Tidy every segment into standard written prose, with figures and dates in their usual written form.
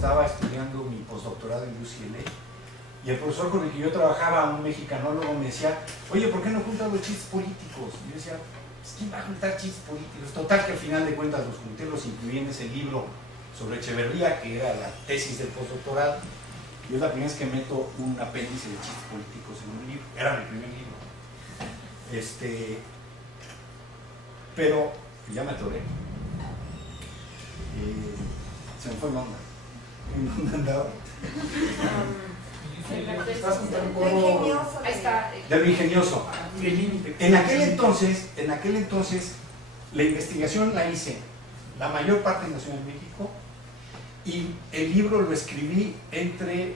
estaba estudiando mi postdoctorado en UCLA, y el profesor con el que yo trabajaba, un mexicanólogo, me decía, oye, ¿por qué no juntas los chistes políticos? Y yo decía, pues, ¿quién va a juntar chistes políticos? Total, que al final de cuentas los junté, los incluí en ese libro sobre Echeverría, que era la tesis del postdoctorado, y es la primera vez que meto un apéndice de chistes políticos en un libro. Era mi primer libro. Pero ya me atoré. Se me fue la onda. ¿En dónde andaba? Estás un poco... Ahí está. De lo ingenioso. En aquel entonces, la investigación la hice, la mayor parte nació en México, y el libro lo escribí entre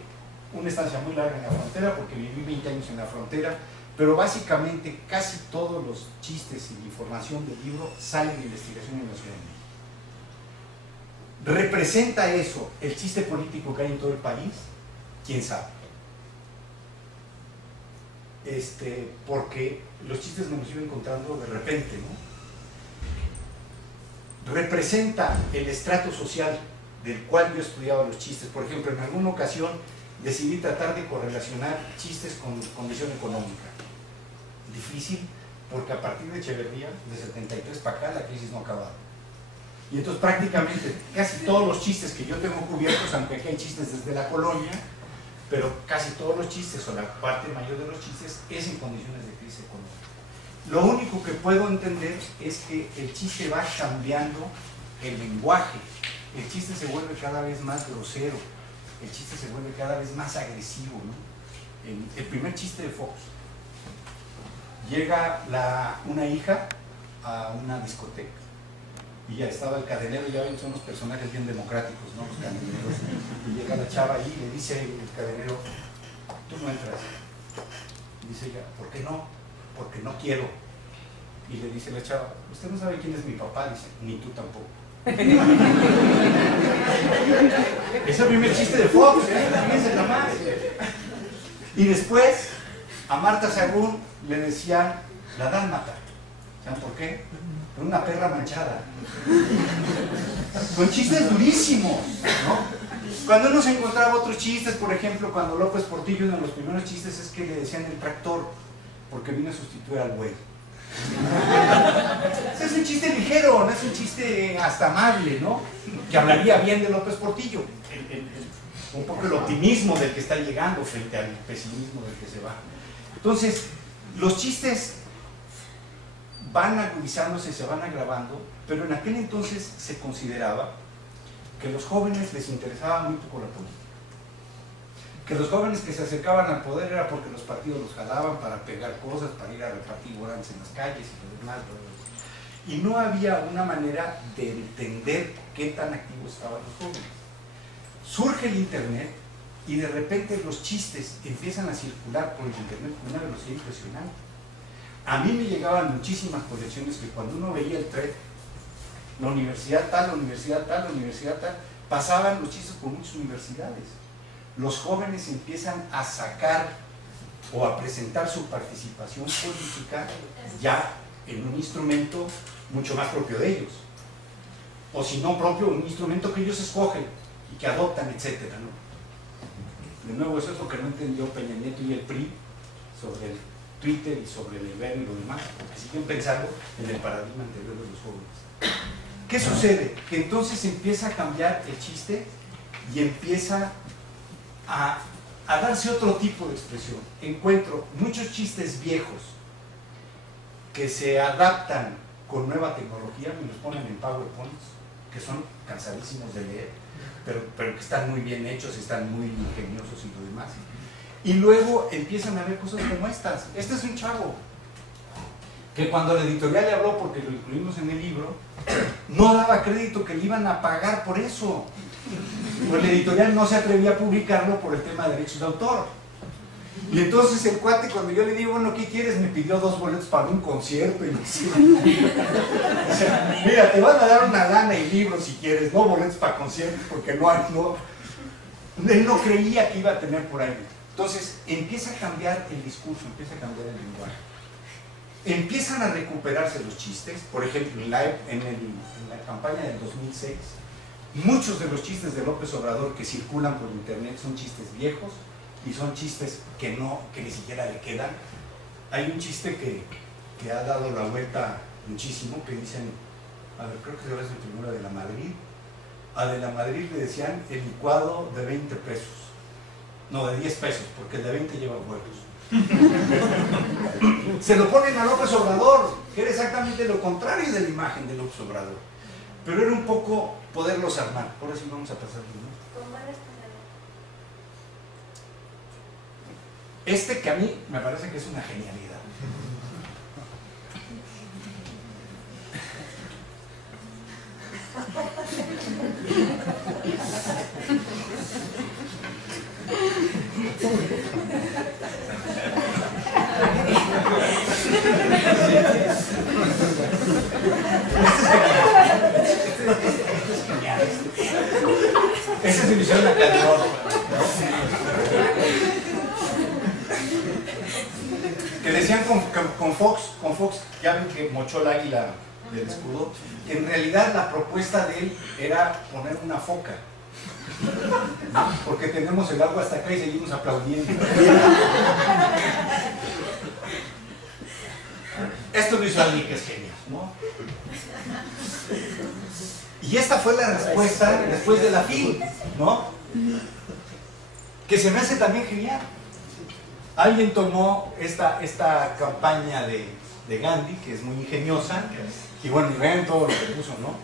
una estancia muy larga en la frontera, porque viví 20 años en la frontera, pero básicamente casi todos los chistes y la información del libro salen de investigación en la Ciudad de México. ¿Representa eso el chiste político que hay en todo el país? ¿Quién sabe? Porque los chistes me los iba encontrando de repente, ¿no? Representa el estrato social del cual yo estudiaba los chistes. Por ejemplo, en alguna ocasión decidí tratar de correlacionar chistes con condición económica. Difícil, porque a partir de Echeverría, de 73 para acá, la crisis no ha acabado. Y entonces prácticamente casi todos los chistes que yo tengo cubiertos, aunque aquí hay chistes desde la colonia, pero casi todos los chistes, o la parte mayor de los chistes, es en condiciones de crisis económica. Lo único que puedo entender es que el chiste va cambiando el lenguaje. El chiste se vuelve cada vez más grosero, el chiste se vuelve cada vez más agresivo, ¿no? El primer chiste de Fox: llega una hija a una discoteca y ya estaba el cadenero. Ya ven, son los personajes bien democráticos, ¿no? Los cadeneros. Y llega la chava ahí y le dice el cadenero: tú no entras. Y dice ella: ¿por qué no? Porque no quiero. Y le dice la chava: usted no sabe quién es mi papá. Dice: ni tú tampoco. Es el primer chiste de Fox, fíjense nada más. Y después a Marta Sagún le decían la dálmata. ¿Saben por qué? Por una perra manchada. Con chistes durísimos, ¿no? Cuando uno se encontraba otros chistes, por ejemplo, cuando López Portillo, uno de los primeros chistes es que le decían el tractor, porque vino a sustituir al güey. Es un chiste ligero, no es un chiste hasta amable, ¿no? Que hablaría bien de López Portillo. Un poco el optimismo del que está llegando frente al pesimismo del que se va. Entonces, los chistes van agudizándose, se van agravando, pero en aquel entonces se consideraba que a los jóvenes les interesaba muy poco la política. Que los jóvenes que se acercaban al poder era porque los partidos los jalaban para pegar cosas, para ir a repartir volantes en las calles y lo demás. Y no había una manera de entender qué tan activos estaban los jóvenes. Surge el internet y de repente los chistes empiezan a circular por el internet con una velocidad impresionante. A mí me llegaban muchísimas colecciones que cuando uno veía el thread, la universidad tal, la universidad tal, la universidad tal, pasaban los chistes por muchas universidades. Los jóvenes empiezan a sacar o a presentar su participación política ya en un instrumento mucho más propio de ellos, o si no propio, un instrumento que ellos escogen y que adoptan, etcétera, ¿no? De nuevo, eso es lo que no entendió Peña Nieto y el PRI sobre el Twitter y sobre el Ibero y lo demás, porque siguen pensando en el paradigma anterior de los jóvenes. ¿Qué sucede? Que entonces empieza a cambiar el chiste y empieza a darse otro tipo de expresión. Encuentro muchos chistes viejos que se adaptan con nueva tecnología, me los ponen en PowerPoints, que son cansadísimos de leer, pero que están muy bien hechos, están muy ingeniosos y lo demás. Y luego empiezan a ver cosas como estas. Este es un chavo que cuando la editorial le habló, porque lo incluimos en el libro, no daba crédito que le iban a pagar por eso. Pues la editorial no se atrevía a publicarlo por el tema de derechos de autor. Y entonces el cuate, cuando yo le digo, bueno, ¿qué quieres? Me pidió 2 boletos para un concierto. Y me decía, o sea, mira, te van a dar una lana y libros si quieres, no boletos para conciertos, porque no hay, él no creía que iba a tener por ahí. Entonces empieza a cambiar el discurso, empieza a cambiar el lenguaje. Empiezan a recuperarse los chistes. Por ejemplo, en la campaña del 2006, Muchos de los chistes de López Obrador que circulan por internet son chistes viejos y son chistes que ni siquiera le quedan. Hay un chiste que ha dado la vuelta muchísimo, que dicen, a ver, creo que ahora es el primero de la Madrid. A de la Madrid le decían el licuado de 20 pesos. No, de 10 pesos, porque el de 20 lleva huevos. Se lo ponen a López Obrador, que era exactamente lo contrario de la imagen de López Obrador. Pero era un poco poderlos armar. Ahora sí vamos a pasar, ¿no? Este que a mí me parece que es una genialidad. Ese se me hizo una canción, que decían con Fox, ya ven que mochó el águila del escudo, que en realidad la propuesta de él era poner una foca, porque tenemos el agua hasta acá y seguimos aplaudiendo. Esto lo hizo alguien que es genial, ¿no? Y esta fue la respuesta después de la FIL, ¿no? Que se me hace también genial. Alguien tomó esta campaña de Gandhi, que es muy ingeniosa, y bueno, y vean todo lo que puso, ¿no?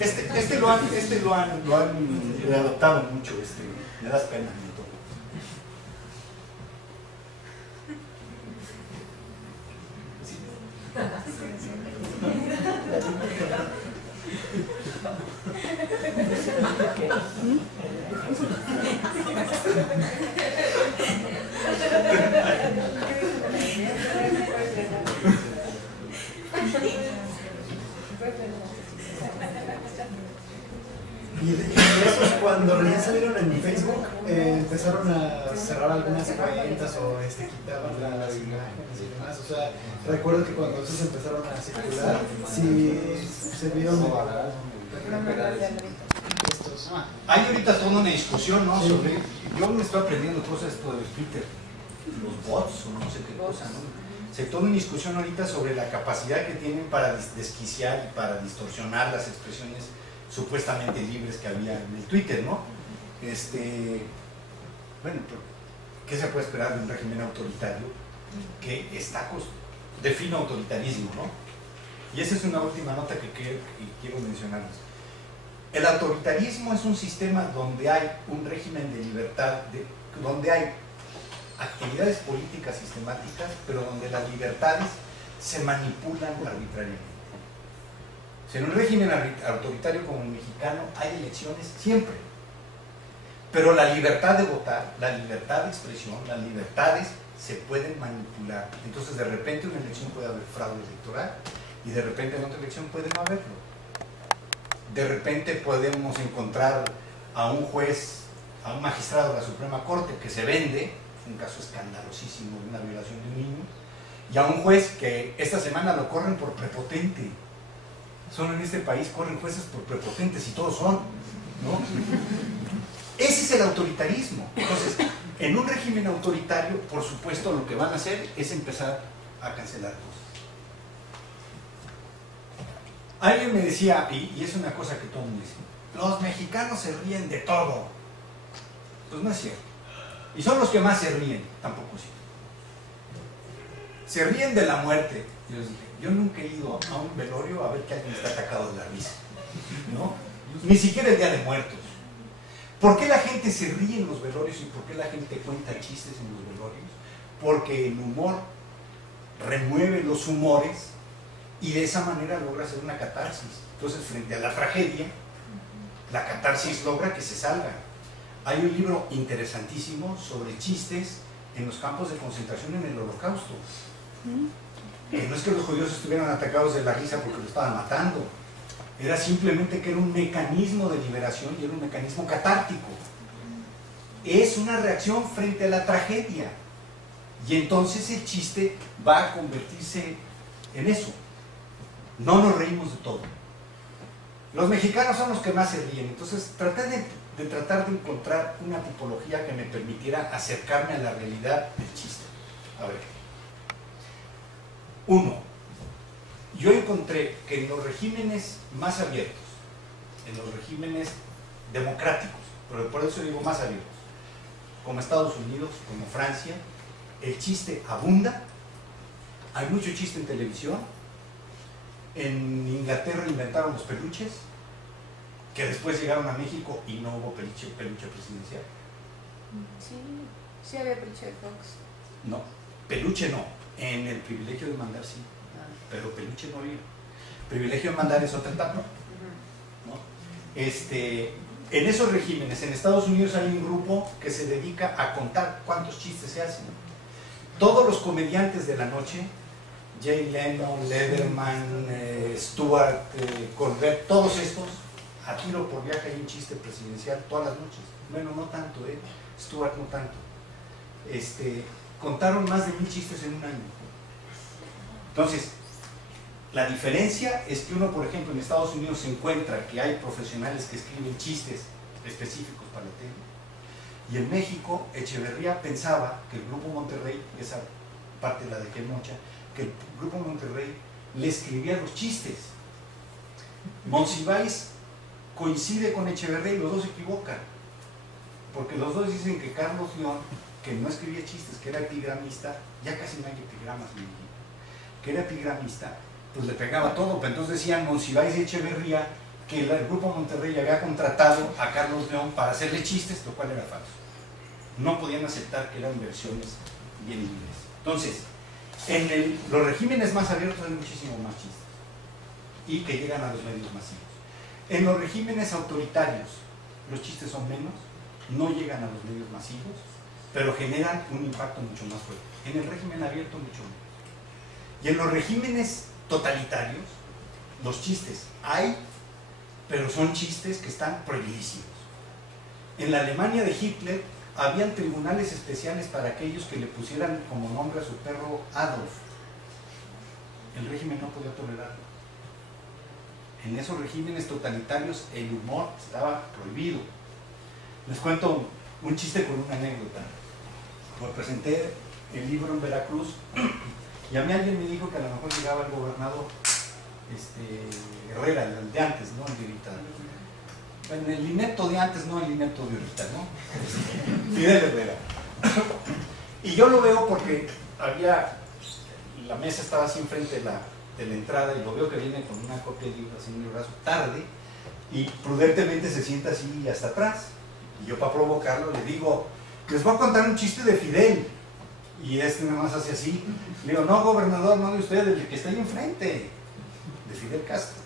Este lo han adoptado mucho, me das pena, ¿no? Y después, cuando recién salieron en Facebook, empezaron a cerrar algunas cuentas o quitaban las imágenes y demás. O sea, recuerdo que cuando esos empezaron a circular, sí se vieron estos. Hay ahorita toda una discusión, ¿no? Sí. Sobre, yo me estoy aprendiendo cosas esto de Twitter, los bots o no sé qué cosa, ¿no? Se toda una discusión ahorita sobre la capacidad que tienen para desquiciar y para distorsionar las expresiones supuestamente libres que había en el Twitter, ¿no? Bueno, ¿qué se puede esperar de un régimen autoritario que define autoritarismo, ¿no? Y esa es una última nota que quiero mencionarles. El autoritarismo es un sistema donde hay un régimen de libertad, donde hay actividades políticas sistemáticas, pero donde las libertades se manipulan arbitrariamente. O sea, en un régimen autoritario como el mexicano hay elecciones siempre, pero la libertad de votar, la libertad de expresión, las libertades se pueden manipular. Entonces de repente en una elección puede haber fraude electoral y de repente en otra elección puede no haberlo. De repente podemos encontrar a un juez, a un magistrado de la Suprema Corte que se vende, un caso escandalosísimo de una violación de un niño, y a un juez que esta semana lo corren por prepotente. Solo en este país corren jueces por prepotentes y todos son, ¿no? Ese es el autoritarismo. Entonces, en un régimen autoritario, por supuesto, lo que van a hacer es empezar a cancelar cosas. Alguien me decía, y es una cosa que todo el mundo dice, los mexicanos se ríen de todo. Pues no es cierto. Y son los que más se ríen, tampoco es cierto. Se ríen de la muerte. Yo les dije, yo nunca he ido a un velorio a ver que alguien está atacado de la risa, ¿no? Ni siquiera el Día de Muertos. ¿Por qué la gente se ríe en los velorios y por qué la gente cuenta chistes en los velorios? Porque el humor remueve los humores y de esa manera logra hacer una catarsis. Entonces, frente a la tragedia, la catarsis logra que se salga. Hay un libro interesantísimo sobre chistes en los campos de concentración en el Holocausto. No es que los judíos estuvieran atacados de la risa porque lo estaban matando, era simplemente que era un mecanismo de liberación y era un mecanismo catártico. Es una reacción frente a la tragedia. Y entonces el chiste va a convertirse en eso. No nos reímos de todo. Los mexicanos son los que más se ríen, entonces tratar de encontrar una tipología que me permitiera acercarme a la realidad del chiste. A ver. 1. Yo encontré que en los regímenes más abiertos, en los regímenes democráticos, pero por eso digo más abiertos, como Estados Unidos, como Francia, el chiste abunda, hay mucho chiste en televisión. En Inglaterra inventaron los peluches, que después llegaron a México y no hubo peluche presidencial. Sí había peluche de Fox. No, peluche no, en el privilegio de mandar sí, pero peluche no había. Privilegio de mandar es otra etapa, ¿no? En esos regímenes, en Estados Unidos hay un grupo que se dedica a contar cuántos chistes se hacen. Todos los comediantes de la noche, Jay Leno, Letterman, Stewart, Colbert, todos estos, a tiro por viaje hay un chiste presidencial todas las noches. Bueno, no tanto, Stewart no tanto. Contaron más de 1000 chistes en un año. Entonces, la diferencia es que uno, por ejemplo, en Estados Unidos se encuentra que hay profesionales que escriben chistes específicos para la tele. Y en México, Echeverría pensaba que el Grupo Monterrey, esa parte de la de Quemocha, que el Grupo Monterrey le escribía los chistes. Monsiváis coincide con Echeverría y los dos se equivocan. Porque los dos dicen que Carlos León, que no escribía chistes, que era epigramista, ya casi no hay epigramas en México, que era epigramista, pues le pegaba todo. Pero entonces decían Monsiváis y Echeverría que el Grupo Monterrey había contratado a Carlos León para hacerle chistes, lo cual era falso. No podían aceptar que eran versiones bien libres. Entonces, en los regímenes más abiertos hay muchísimo más chistes y que llegan a los medios masivos. En los regímenes autoritarios los chistes son menos, no llegan a los medios masivos, pero generan un impacto mucho más fuerte. En el régimen abierto mucho menos. Y en los regímenes totalitarios los chistes hay, pero son chistes que están prohibidísimos. En la Alemania de Hitler habían tribunales especiales para aquellos que le pusieran como nombre a su perro Adolf. El régimen no podía tolerarlo. En esos regímenes totalitarios el humor estaba prohibido. Les cuento un chiste con una anécdota. Pues presenté el libro en Veracruz y a mí alguien me dijo que a lo mejor llegaba el gobernador Herrera, el de antes, no el de ahorita. En el inepto de antes, no el inepto de ahorita, ¿no? Fidel Herrera. Y yo lo veo porque la mesa estaba así enfrente de la entrada y lo veo que viene con una copia de libro así en el brazo tarde y prudentemente se sienta así hasta atrás. Y yo, para provocarlo, le digo, les voy a contar un chiste de Fidel. Y nada más hace así. Le digo, no, gobernador, no de usted, el que está ahí enfrente, de Fidel Castro.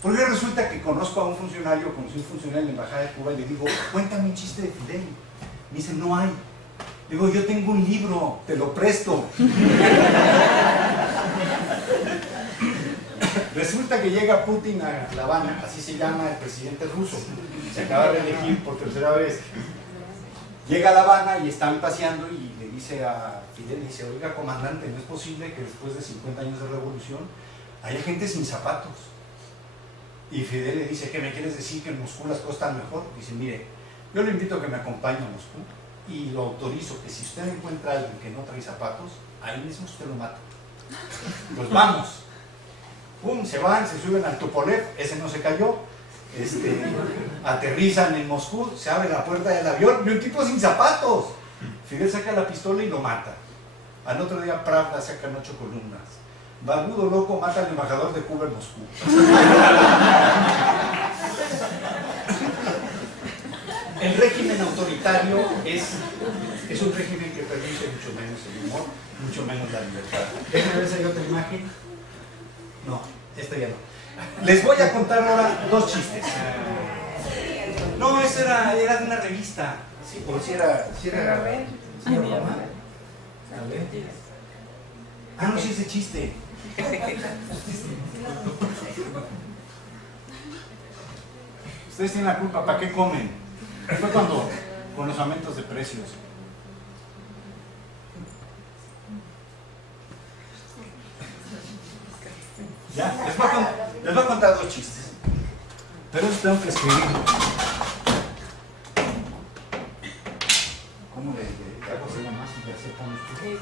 Porque resulta que conocí un funcionario en la Embajada de Cuba y le digo, cuéntame un chiste de Fidel. Me dice, no hay. Digo, yo tengo un libro, te lo presto. Resulta que llega Putin a La Habana, así se llama el presidente ruso, se acaba de elegir por tercera vez. Llega a La Habana y están paseando y le dice a Fidel, dice, oiga comandante, no es posible que después de 50 años de revolución haya gente sin zapatos. Y Fidel le dice, ¿qué me quieres decir? ¿Que en Moscú las cosas están mejor? Dice, mire, yo le invito a que me acompañe a Moscú y lo autorizo que si usted encuentra a alguien que no trae zapatos, ahí mismo usted lo mata. Pues vamos. Pum, se van, se suben al Tupolev, ese no se cayó, aterrizan en Moscú, se abre la puerta del avión y un tipo sin zapatos. Fidel saca la pistola y lo mata. Al otro día Pravda sacan 8 columnas. Barbudo loco mata al embajador de Cuba en Moscú. El régimen autoritario es un régimen que permite mucho menos el humor, mucho menos la libertad. ¿Déjenme ver si hay otra imagen? No, esta ya no. Les voy a contar ahora 2 chistes. No, eso era de una revista. Sí, pero si era broma. Ah, no, sí, ese chiste. Ustedes tienen la culpa, ¿para qué comen? Fue cuando, con los aumentos de precios. ¿Ya? Les voy a contar 2 chistes. Pero eso tengo que escribirlo. ¿Cómo le hago así nomás y ya sepan ustedes?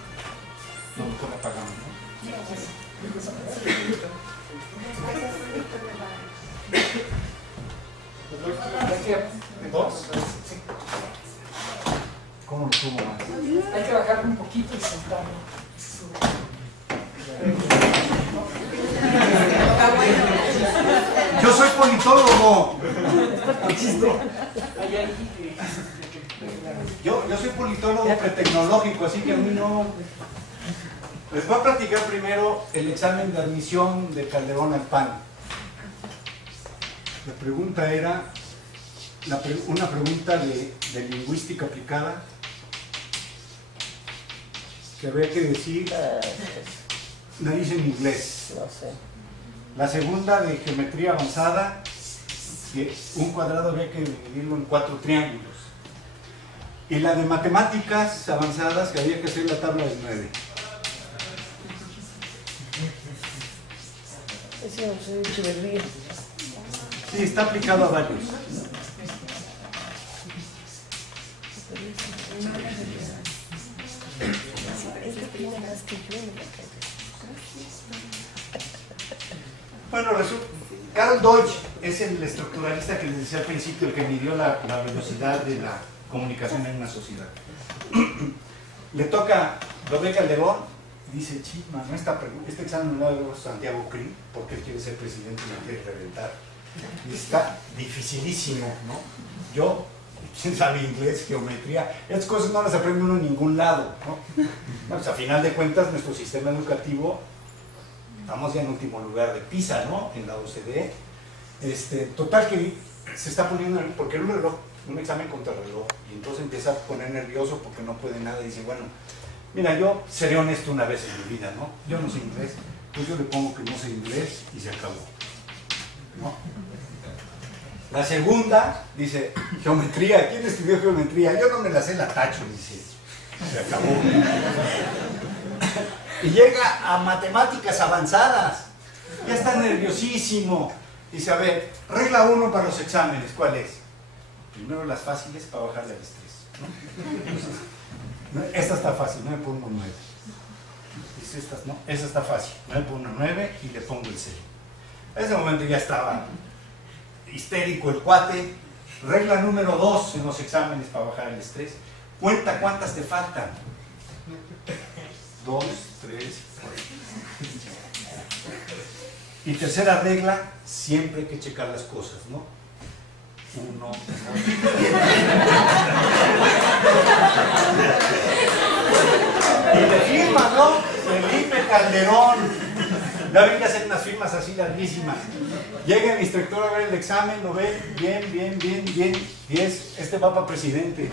No, mejor la apagamos, ¿no? ¿2? ¿Cómo lo subo más? Hay que bajarlo un poquito y sentarlo. Yo soy politólogo. Yo soy politólogo pretecnológico, así que a mí no. Les voy a platicar primero el examen de admisión de Calderón al PAN. La pregunta era una pregunta de lingüística aplicada que había que decir, la dice en inglés. No sé. La segunda de geometría avanzada, que un cuadrado había que dividirlo en 4 triángulos. Y la de matemáticas avanzadas, que había que hacer la tabla del 9. Ese no sé, Echeverría. Sí, está aplicado a varios. Bueno, Carl Deutsch es el estructuralista que les decía al principio, el que midió la velocidad de la comunicación en una sociedad. Le toca, lo ve Calderón y dice, chisma, ¿no? Este examen lo hago Santiago Krill, porque él quiere ser presidente y lo quiere reventar. Y está dificilísimo, ¿no? Yo, ¿quién sabe inglés, geometría? Estas cosas no las aprende uno en ningún lado, ¿no? Pues a final de cuentas, nuestro sistema educativo, estamos ya en último lugar de PISA, ¿no? En la OCDE. Total que se está poniendo, porque era un examen contra reloj, y entonces empieza a poner nervioso porque no puede nada, y dice, bueno, mira, yo seré honesto una vez en mi vida, ¿no? Yo no sé inglés, pues yo le pongo que no sé inglés y se acabó, ¿no? La segunda, dice, geometría, ¿quién estudió geometría? Yo no me la sé, la tacho, dice, se acabó. Y llega a matemáticas avanzadas, ya está nerviosísimo. Dice, a ver, regla 1 para los exámenes, ¿cuál es? Primero las fáciles para bajarle al estrés, ¿no? Esta está fácil, 9 por 1, 9. Dice, esta está fácil, 9 por 1, 9 y le pongo el 0. En ese momento ya estaba histérico el cuate. Regla número 2 en los exámenes para bajar el estrés. Cuenta cuántas te faltan. 2, 3, 4. Y tercera regla, siempre hay que checar las cosas, ¿no? 1, 2. Y le firma, ¿no? Felipe Calderón. Ya ven que hacer unas firmas así larguísimas. Llega el instructor a ver el examen, lo ve, bien, bien, bien, bien. 10, este va para presidente.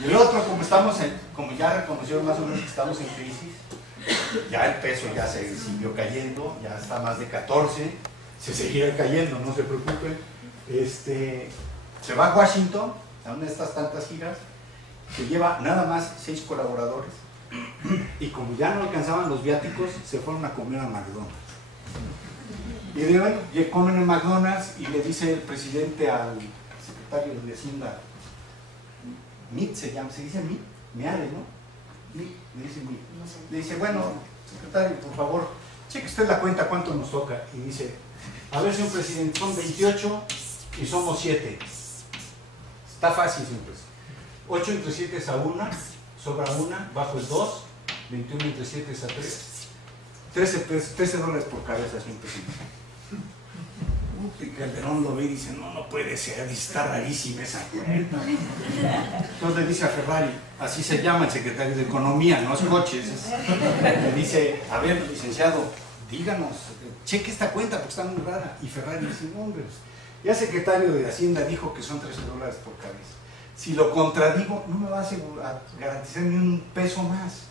Y el otro, como ya reconocieron más o menos que estamos en crisis, ya el peso ya se siguió cayendo, ya está más de 14, se seguirá cayendo, no se preocupen. Se va a Washington, a una de estas tantas giras, se lleva nada más 6 colaboradores, y como ya no alcanzaban los viáticos, se fueron a comer a McDonald's. Y bueno, comen en McDonald's y le dice el presidente al secretario de Hacienda, MIT se llama, se dice MIT, Meade, ¿no? MIT, le dice MIT. Le dice, bueno, secretario, por favor, cheque usted la cuenta cuánto nos toca. Y dice, a ver, señor presidente, son 28 y somos 7. Está fácil, señor presidente. 8 entre 7 es a 1, sobra 1, bajo el 2, 21 entre 7 es a 3. $13 por cabeza, señor presidente. Y Calderón lo ve y dice, no puede ser, está rarísima esa cuenta. Entonces le dice a Ferrari, así se llama el secretario de Economía, no es coches. Le dice, a ver, licenciado, díganos, cheque esta cuenta porque está muy rara. Y Ferrari dice, no, hombre, ya el secretario de Hacienda dijo que son $13 por cabeza. Si lo contradigo, no me va a garantizar ni un peso más.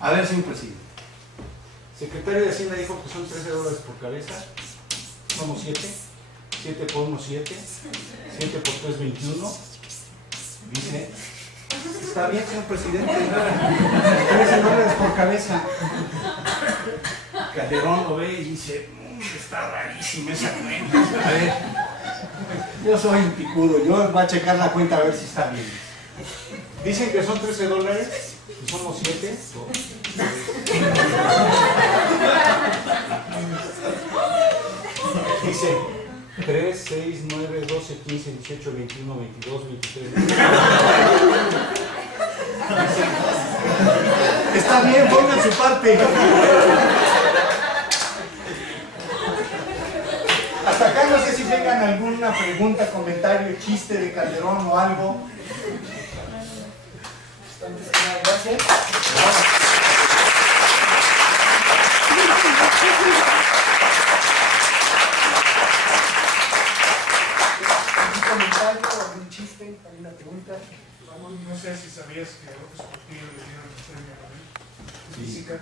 A ver, señor presidente, secretario de Hacienda dijo que son $13 por cabeza. Somos 7, 7 por 1, 7, 7 por 3, 21, dice Está bien, señor presidente. $13 por cabeza. Calderón lo ve y dice, está rarísima esa cuenta. A ver, yo soy un picudo, yo voy a checar la cuenta a ver si está bien. Dicen que son $13 y somos 7. Dice 3, 6, 9, 12, 15, 18, 21, 22, 23. Está bien, pongan su parte. Hasta acá no sé si tengan alguna pregunta, comentario, chiste de Calderón o algo. Antes que nada, gracias. ¿Algún comentario, algún chiste, alguna pregunta? No sé si sabías que a López Portillo le dieron el premio Nobel de física.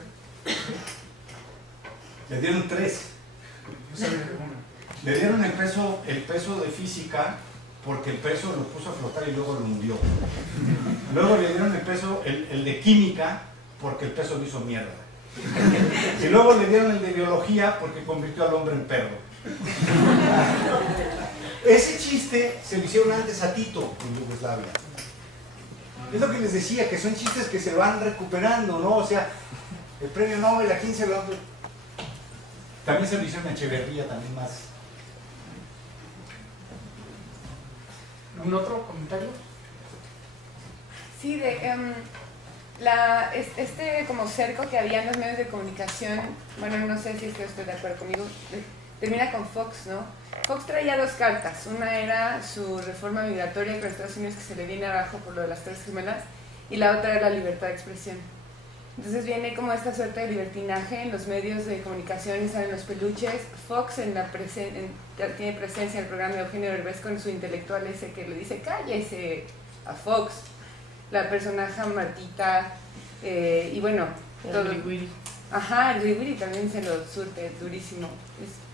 Le dieron 3. Yo sabía de una. Le dieron el peso de física porque el peso lo puso a flotar y luego lo hundió. Luego le dieron el de química porque el peso lo hizo mierda. Y luego le dieron el de biología porque convirtió al hombre en perro. Ese chiste se lo hicieron antes a Tito en Yugoslavia. Es lo que les decía, que son chistes que se van recuperando, ¿no? O sea, el premio Nobel, ¿a quién se lo... También se lo hicieron a Echeverría, también más. ¿Algún otro comentario? Sí, este como cerco que había en los medios de comunicación, bueno, no sé si estoy de acuerdo conmigo, termina con Fox, ¿no? Fox traía 2 cartas, una era su reforma migratoria con Estados Unidos que se le viene abajo por lo de las Torres Gemelas, y la otra era la libertad de expresión. Entonces viene como esta suerte de libertinaje en los medios de comunicación y salen los peluches. Fox tiene presencia en el programa de Eugenio Derbez con su intelectual ese que le dice cállese a Fox, la personaje Martita, y bueno, todo. Ajá, el Wiri también se lo surte durísimo.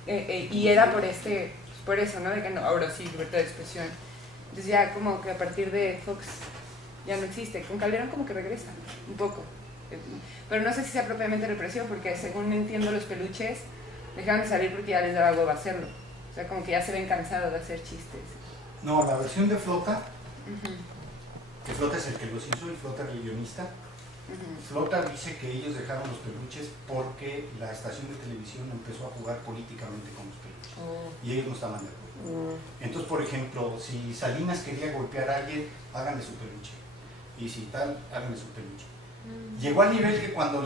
Y era por eso, ¿no? De que no, ahora sí, libertad de expresión. Entonces ya como que a partir de Fox ya no existe. Con Calderón como que regresa un poco. Pero no sé si sea propiamente represión, porque según entiendo los peluches dejaron de salir porque ya les daba hueva hacerlo. O sea, como que ya se ven cansados de hacer chistes. No, la versión de Flota, que Flota es el que los hizo y Flota era el guionista. Flota dice que ellos dejaron los peluches porque la estación de televisión empezó a jugar políticamente con los peluches. Y ellos no estaban de acuerdo. Entonces, por ejemplo, si Salinas quería golpear a alguien, háganle su peluche. Y si tal, háganle su peluche. Llegó al nivel que cuando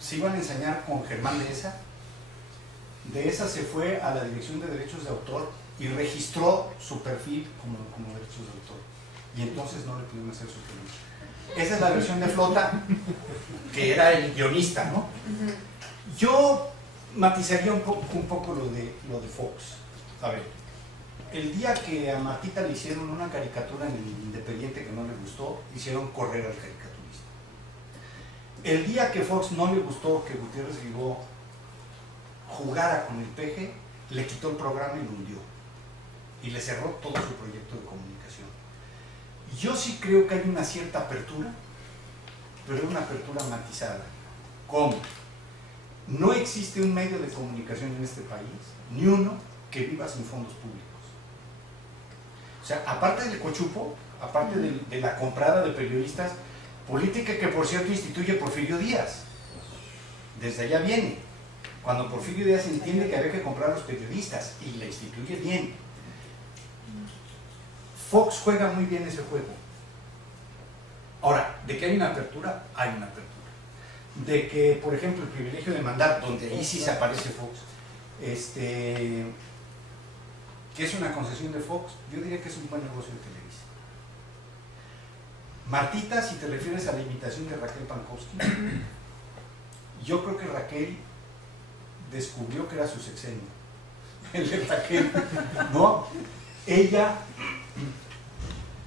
se iban a enseñar con Germán de esa se fue a la Dirección de Derechos de Autor y registró su perfil como derechos de autor. Y entonces no le pudieron hacer su peluche. Esa es la versión de Flota, que era el guionista, ¿no? Yo matizaría un poco lo de Fox. A ver, el día que a Martita le hicieron una caricatura en el Independiente que no le gustó, hicieron correr al caricaturista. El día que Fox no le gustó que Gutiérrez Ribó jugara con el peje, le quitó el programa y lo hundió. Y le cerró todo su proyecto de comunicación. Yo sí creo que hay una cierta apertura, pero es una apertura matizada. ¿Cómo? No existe un medio de comunicación en este país, ni uno, que viva sin fondos públicos. O sea, aparte del cochupo, aparte de la comprada de periodistas, política que por cierto instituye Porfirio Díaz. Desde allá viene. Cuando Porfirio Díaz entiende que había que comprar a los periodistas y la instituye bien. Fox juega muy bien ese juego. Ahora, de que hay una apertura, hay una apertura. De que, por ejemplo, el privilegio de mandar, donde ahí sí se aparece Fox, que es una concesión de Fox, yo diría que es un buen negocio de Televisa. Martita, si te refieres a la imitación de Raquel Pankowski, yo creo que Raquel descubrió que era su sexenio. El de Raquel, ¿no? Ella,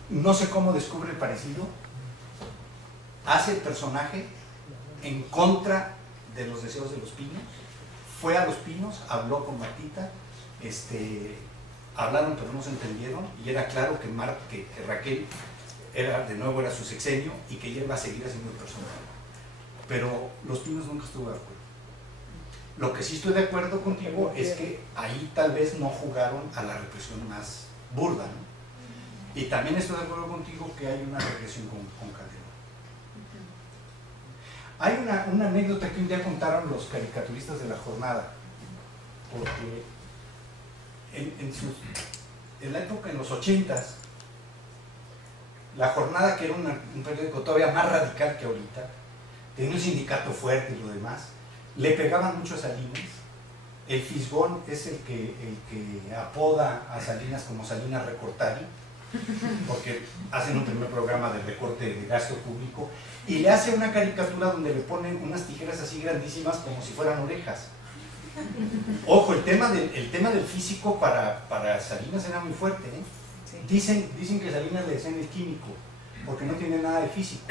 no sé cómo descubre el parecido, hace el personaje en contra de los deseos de los Pinos, fue a los Pinos, habló con Martita, hablaron pero no se entendieron y era claro que Raquel de nuevo era su sexenio y que ella iba a seguir haciendo personal. Pero Los Pinos nunca estuvo de acuerdo. Lo que sí estoy de acuerdo contigo es que ahí tal vez no jugaron a la represión más burda, ¿no? Y también estoy de acuerdo contigo que hay una regresión con Calderón. Hay una anécdota que un día contaron los caricaturistas de La Jornada, porque en la época, en los 80s, La Jornada, que era un periódico todavía más radical que ahorita, tenía un sindicato fuerte y lo demás, le pegaban mucho a Salinas. El Fisgón es el que apoda a Salinas como Salinas Recortari, porque hacen un primer programa de recorte de gasto público, y le hace una caricatura donde le ponen unas tijeras así grandísimas como si fueran orejas. Ojo, el tema del físico para Salinas era muy fuerte, ¿eh? Sí. Dicen que Salinas le decían el químico, porque no tiene nada de físico.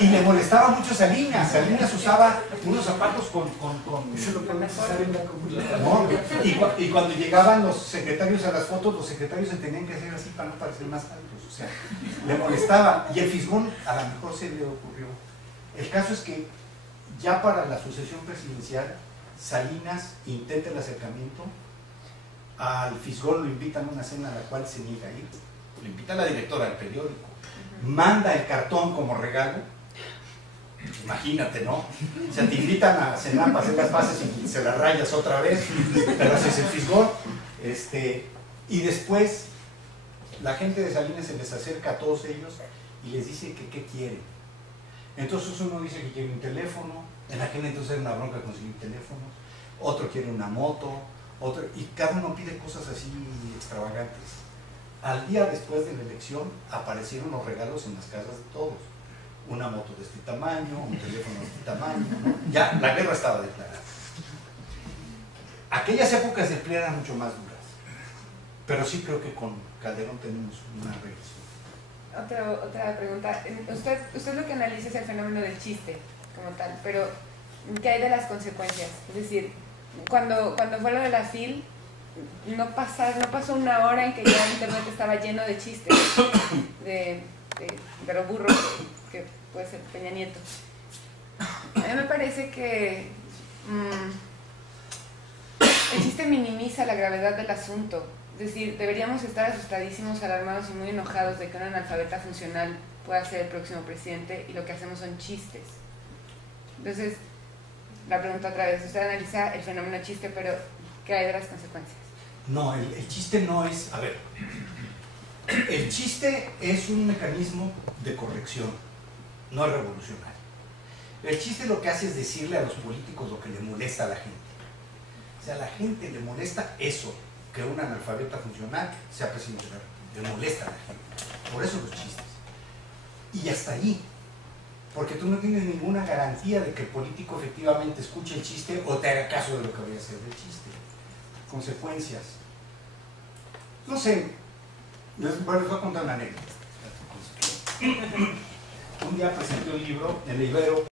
Y le molestaba mucho Salinas. Salinas usaba unos zapatos con Eso lo podemos usar en la computadora. ¿no? Y cuando llegaban los secretarios a las fotos, los secretarios se tenían que hacer así para no parecer más altos. O sea, le molestaba. Y el Fisgón a lo mejor se le ocurrió. El caso es que ya para la sucesión presidencial, Salinas intenta el acercamiento. Al Fisgón lo invitan a una cena a la cual se niega a ir. Lo invita a la directora del periódico. Manda el cartón como regalo. Imagínate, ¿no? O sea, te invitan a cenar para hacer las paces y se las rayas otra vez, pero haces el Fisgón. Y después la gente de Salinas se les acerca a todos ellos y les dice que qué quieren. Entonces uno dice que quiere un teléfono, en aquel entonces era una bronca conseguir teléfonos, otro quiere una moto, otro, y cada uno pide cosas así extravagantes. Al día después de la elección aparecieron los regalos en las casas de todos. Una moto de este tamaño, un teléfono de este tamaño, ¿no? Ya la guerra estaba declarada. Aquellas épocas del PRI eran mucho más duras, pero sí creo que con Calderón tenemos una regresión. Otra pregunta. Usted lo que analiza es el fenómeno del chiste como tal, pero ¿qué hay de las consecuencias? Es decir, cuando fue lo de la FIL, no pasó una hora en que ya internet estaba lleno de chistes de los burros que puede ser Peña Nieto. A mí me parece que el chiste minimiza la gravedad del asunto. Es decir, deberíamos estar asustadísimos, alarmados y muy enojados de que un analfabeta funcional pueda ser el próximo presidente, y lo que hacemos son chistes. Entonces, la pregunta otra vez, usted analiza el fenómeno chiste, pero ¿qué hay de las consecuencias? No, el chiste no es, a ver, el chiste es un mecanismo de corrección, no es revolucionario. El chiste lo que hace es decirle a los políticos lo que le molesta a la gente. O sea, a la gente le molesta eso, que un analfabeta funcional sea presidente de la República. Le molesta a la gente. Por eso los chistes. Y hasta ahí. Porque tú no tienes ninguna garantía de que el político efectivamente escuche el chiste o te haga caso de lo que vaya a hacer del chiste. Consecuencias. No sé. Les voy a contar una anécdota. Un día presenté un libro en el Ibero